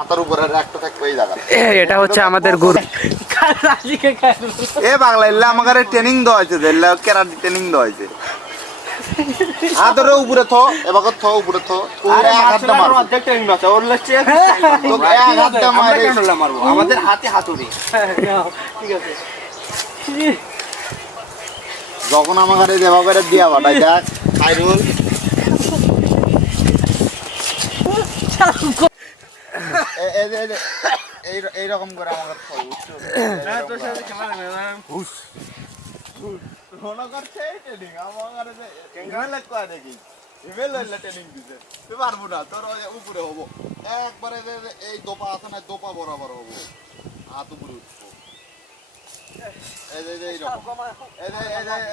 মাথার উপরে একটা থাকবে এই জায়গা। এটা হচ্ছে আমাদের গুরু। এ বাংলা এলে আমাকে ট্রেনিং দেওয়া হয়েছে, কেরাটি ট্রেনিং দেওয়া হয়েছে। হাতের উপরে থো, এবার থো উপরে থো। আমাদের হাতে হাতুড়ি। ঠিক আছে। যখন আমাকে যেভাবে দিয়া পাঠাই দেখ খাইরুল এইরকম করে আমাকে পারবো না তোর উপরে হবো একবারে এই দোপা আছে না, দোপা বরাবর হবো, হাত উপরে উঠবো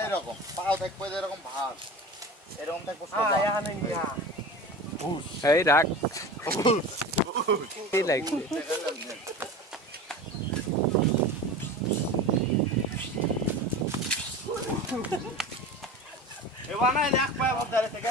এইরকম পাও থাকবো এরকম ভাগ এরকম থাকবো এই রাখ এই লাগছে এবার না এক পায়ে ভাব দাঁড়িয়ে থেকে